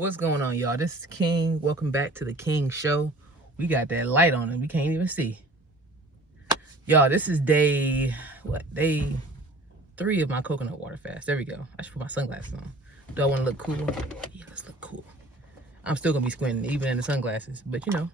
What's going on, y'all? This is King. Welcome back to the King Show. We got that light on and we can't even see. Y'all, this is day 3 of my coconut water fast. There we go. I should put my sunglasses on. Do I want to look cool? Yeah, let's look cool. I'm still gonna be squinting even in the sunglasses, but you know.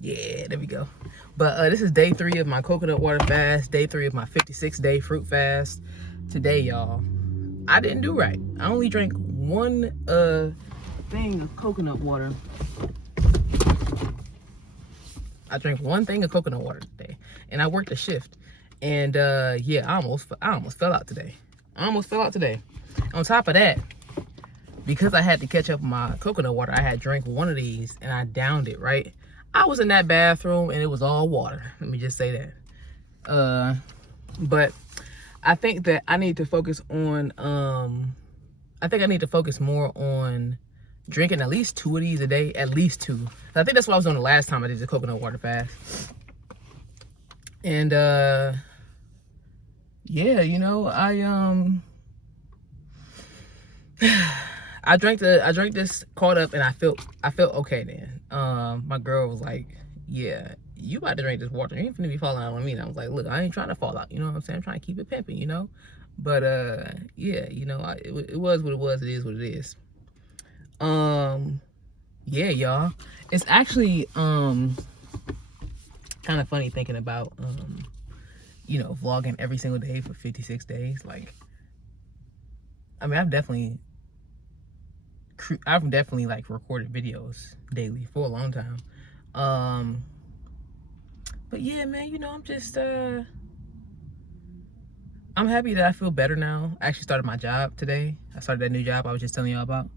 Yeah, there we go. But this is day 3 of my coconut water fast. Day 3 of my 56-day fruit fast. Today, y'all, I didn't do right. I only drank one thing of coconut water. I drank one thing of coconut water today, and I worked a shift. And yeah, I almost fell out today. On top of that, because I had to catch up on my coconut water, I had drank one of these and I downed it, right? I was in that bathroom and it was all water. Let me just say that. But I think that I need to focus on more on drinking at least 2 of these a day, at least 2. I think that's what I was doing the last time I did the coconut water fast. And yeah, you know, I drank this, caught up, and I felt okay then. My girl was like, yeah, you about to drink this water, you ain't finna be falling out on me. And I was like, look, I ain't trying to fall out, you know what I'm saying? I'm trying to keep it pimping, you know? But yeah, you know, it was what it was. It is what it is. Yeah, y'all, it's actually kind of funny thinking about you know, vlogging every single day for 56 days. Like, I mean, I've definitely like recorded videos daily for a long time. But yeah, man, you know, I'm just I'm happy that I feel better now. I actually started my job today. I started that new job I was just telling y'all about.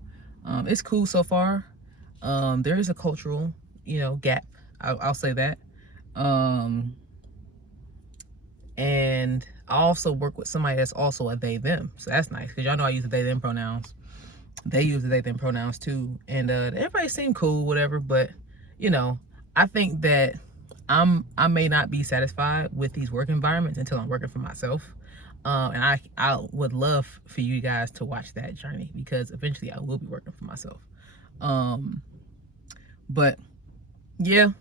It's cool so far. There is a cultural, you know, gap. I'll say that. And I also work with somebody that's also a they them, so that's nice, because y'all know I use the they them pronouns. They use the they them pronouns too, and everybody seemed cool, whatever. But you know, I think that I may not be satisfied with these work environments until I'm working for myself. And I would love for you guys to watch that journey, because eventually I will be working for myself. But yeah,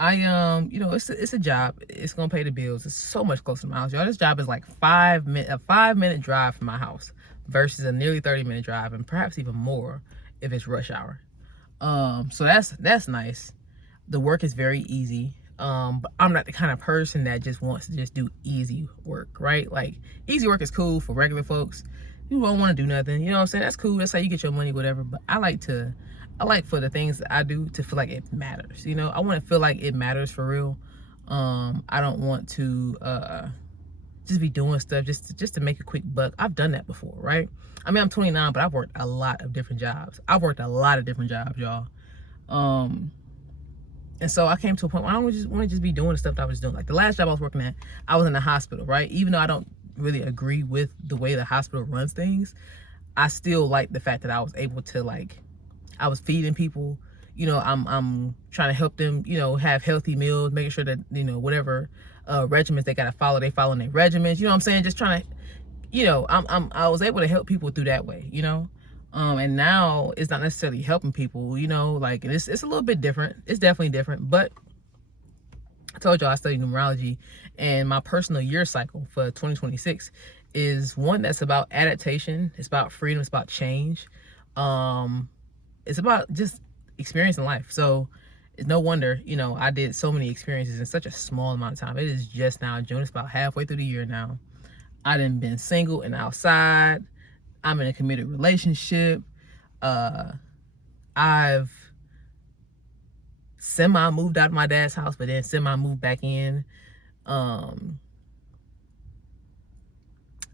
you know, it's a job. It's gonna pay the bills. It's so much closer to my house, y'all. This job is like a 5-minute drive from my house versus a nearly 30-minute drive, and perhaps even more if it's rush hour. So that's nice. The work is very easy. But I'm not the kind of person that just wants to just do easy work, right? Like, easy work is cool for regular folks. You don't want to do nothing, you know what I'm saying? That's cool. That's how you get your money, whatever. But I like for the things that I do to feel like it matters. You know, I want to feel like it matters for real. I don't want to just be doing stuff just to make a quick buck. I've done that before, right? I mean, I'm 29, but I've worked a lot of different jobs. Y'all. And so I came to a point where I don't just want to just be doing the stuff that I was doing. Like the last job I was working at, I was in the hospital, right? Even though I don't really agree with the way the hospital runs things, I still like the fact that I was able to, like, I was feeding people. You know, I'm trying to help them, you know, have healthy meals, making sure that, you know, whatever regimens they gotta follow, they follow their regimens. You know what I'm saying? Just trying to, you know, I was able to help people through that way, you know. And now it's not necessarily helping people, you know, like it's a little bit different. It's definitely different. But I told y'all I study numerology, and my personal year cycle for 2026 is one that's about adaptation. It's about freedom. It's about change. It's about just experiencing life. So it's no wonder, you know, I did so many experiences in such a small amount of time. It is just now June. It's about halfway through the year now. I done been single and outside. I'm in a committed relationship. I've semi moved out of my dad's house, but then semi moved back in.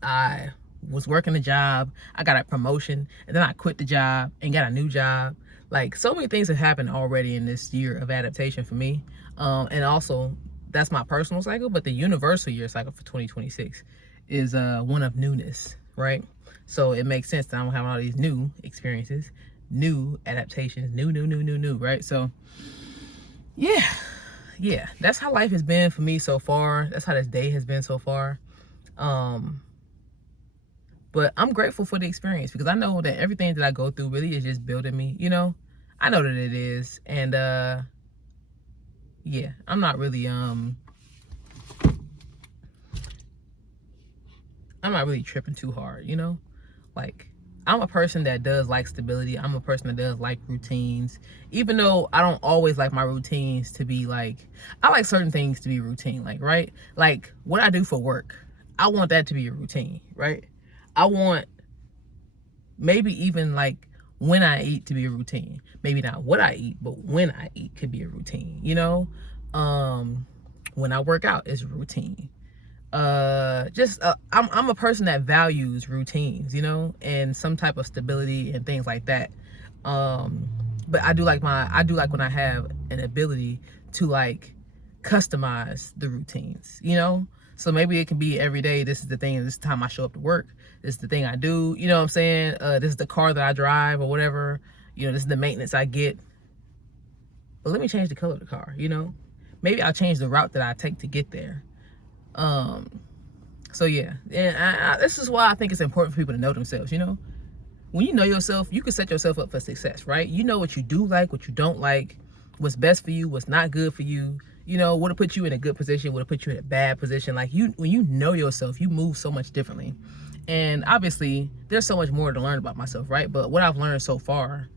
I was working a job. I got a promotion, and then I quit the job and got a new job. Like, so many things have happened already in this year of adaptation for me. And also, that's my personal cycle, but the universal year cycle for 2026 is one of newness, right? So it makes sense that I'm having all these new experiences, new adaptations, new, right? So yeah, that's how life has been for me so far. That's how this day has been so far. But I'm grateful for the experience because I know that everything that I go through really is just building me, you know? I know that it is. And yeah, I'm not really tripping too hard, you know? Like, I'm a person that does like stability. I'm a person that does like routines. Even though I don't always like my routines to be like, I like certain things to be routine, like, right? Like what I do for work, I want that to be a routine, right? I want maybe even like when I eat to be a routine. Maybe not what I eat, but when I eat could be a routine, you know? When I work out is a routine. I'm a person that values routines, you know, and some type of stability and things like that. But I do like when I have an ability to like customize the routines, you know. So maybe it can be every day, this is the thing, this is the time I show up to work, this is the thing I do, you know what I'm saying? This is the car that I drive or whatever, you know, this is the maintenance I get. But let me change the color of the car, you know. Maybe I'll change the route that I take to get there. So yeah, and this is why I think it's important for people to know themselves, you know. When you know yourself, you can set yourself up for success, right? You know what you do like, what you don't like, what's best for you, what's not good for you, you know, what'll put you in a good position, what'll put you in a bad position. Like when you know yourself, you move so much differently. And obviously there's so much more to learn about myself, right? But what I've learned so far,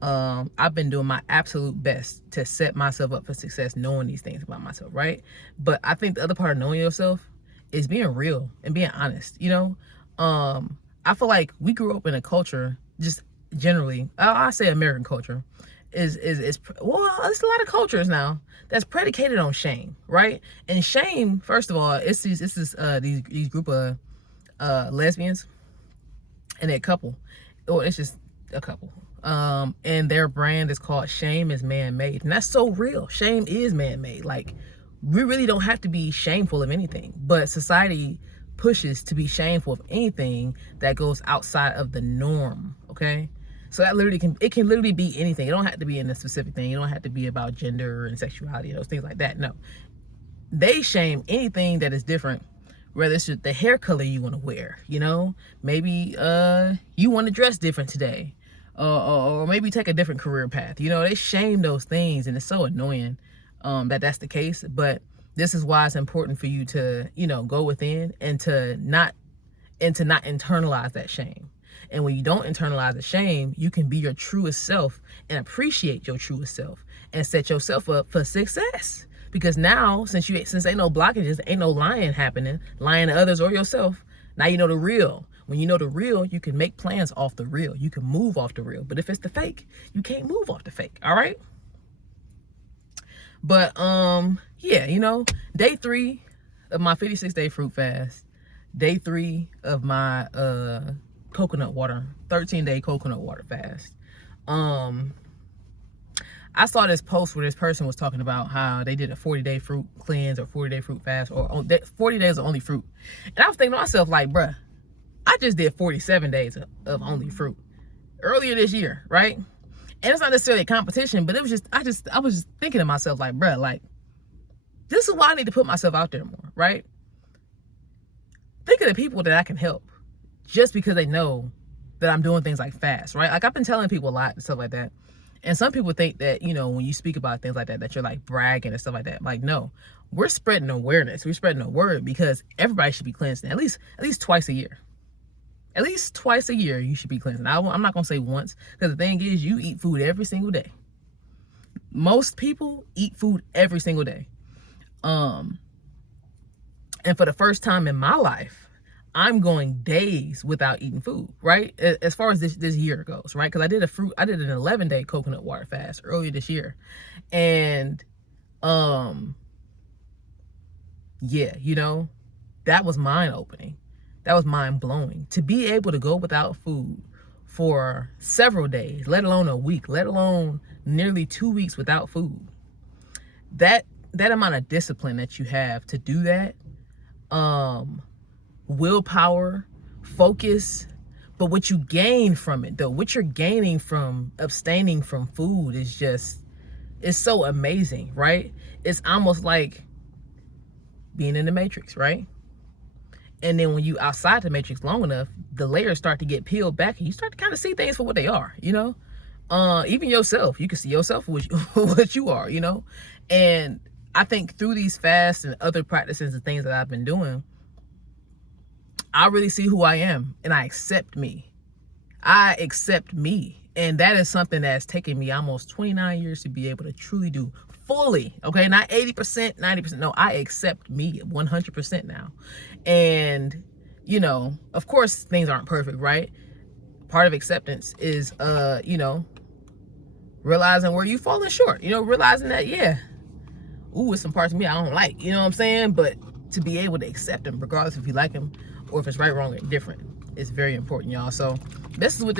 I've been doing my absolute best to set myself up for success, knowing these things about myself, right? But I think the other part of knowing yourself is being real and being honest, you know? I feel like we grew up in a culture, just generally, I say American culture, is well, it's a lot of cultures now that's predicated on shame, right? And shame, first of all, it's these group of lesbians and a couple, or it's just a couple. And their brand is called Shame is Man-Made. And that's so real. Shame is man-made. Like, we really don't have to be shameful of anything, but society pushes to be shameful of anything that goes outside of the norm, okay? So that literally can literally be anything. It don't have to be in a specific thing. It don't have to be about gender and sexuality and those things like that. No. They shame anything that is different, whether it's just the hair color you want to wear, you know? Maybe you want to dress different today. Or maybe take a different career path. You know, they shame those things, and it's so annoying that's the case. But this is why it's important for you to, you know, go within and to not internalize that shame. And when you don't internalize the shame, you can be your truest self and appreciate your truest self and set yourself up for success. Because now, since ain't no blockages, ain't no lying happening, lying to others or yourself, now you know the real. When you know the real, you can make plans off the real. You can move off the real. But if it's the fake, you can't move off the fake. All right? But yeah, you know, day 3 of my 56-day fruit fast, day 3 of my coconut water, 13-day coconut water fast. I saw this post where this person was talking about how they did a 40-day fruit cleanse or 40-day fruit fast, or 40 days of only fruit. And I was thinking to myself, like, bruh, I just did 47 days of only fruit earlier this year, right? And it's not necessarily a competition, but it was just, I was just thinking to myself, like, bruh, like, this is why I need to put myself out there more, right? Think of the people that I can help just because they know that I'm doing things like fast, right? Like, I've been telling people a lot and stuff like that. And some people think that, you know, when you speak about things like that, that you're like bragging and stuff like that. Like, no, we're spreading awareness. We're spreading a word because everybody should be cleansing at least twice a year. At least twice a year, you should be cleansing. I'm not going to say once, because the thing is, you eat food every single day. Most people eat food every single day. And for the first time in my life, I'm going days without eating food, right? As far as this year goes, right? Because I did an 11-day coconut water fast earlier this year. And, yeah, you know, that was mind-opening. That was mind-blowing. To be able to go without food for several days, let alone a week, let alone nearly 2 weeks without food. That amount of discipline that you have to do that, willpower, focus, but what you gain from it, though, what you're gaining from abstaining from food is so amazing, right? It's almost like being in the Matrix, right? And then when you outside the matrix long enough, the layers start to get peeled back and you start to kind of see things for what they are, you know? Even yourself, you can see yourself for what you are, you know? And I think through these fasts and other practices and things that I've been doing, I really see who I am and I accept me. I accept me. And that is something that's taken me almost 29 years to be able to truly do fully. Okay, not 80%, 90%. No, I accept me 100% now. And, you know, of course, things aren't perfect, right? Part of acceptance is, you know, realizing where you falling short. You know, realizing that, yeah, ooh, it's some parts of me I don't like. You know what I'm saying? But to be able to accept them, regardless if you like them or if it's right, wrong, or different, it's very important, y'all. So this is what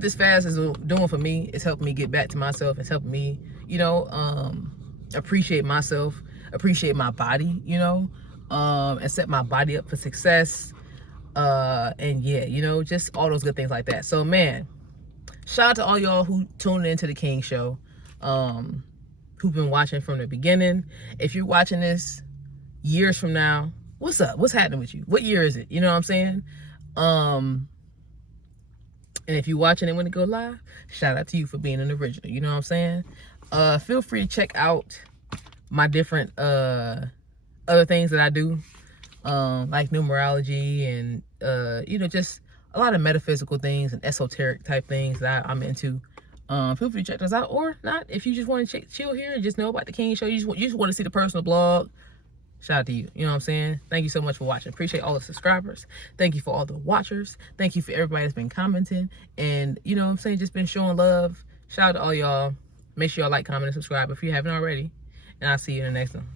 this fast is doing for me. It's helping me get back to myself. It's helping me, you know, appreciate myself, appreciate my body, you know, and set my body up for success. And yeah, you know, just all those good things like that. So man, shout out to all y'all who tuned into the Qing Show, who've been watching from the beginning. If you're watching this years from now, what's up? What's happening with you? What year is it? You know what I'm saying? And if you're watching it when it go live, shout out to you for being an original. You know what I'm saying? Feel free to check out my different other things that I do, like numerology and you know, just a lot of metaphysical things and esoteric type things that I'm into. Feel free to check those out, or not. If you just want to chill here and just know about the Qing Show, you just want to see the personal blog, shout out to you. You know what I'm saying? Thank you so much for watching. Appreciate all the subscribers. Thank you for all the watchers. Thank you for everybody that's been commenting. And, you know what I'm saying, just been showing love. Shout out to all y'all. Make sure y'all like, comment, and subscribe if you haven't already. And I'll see you in the next one.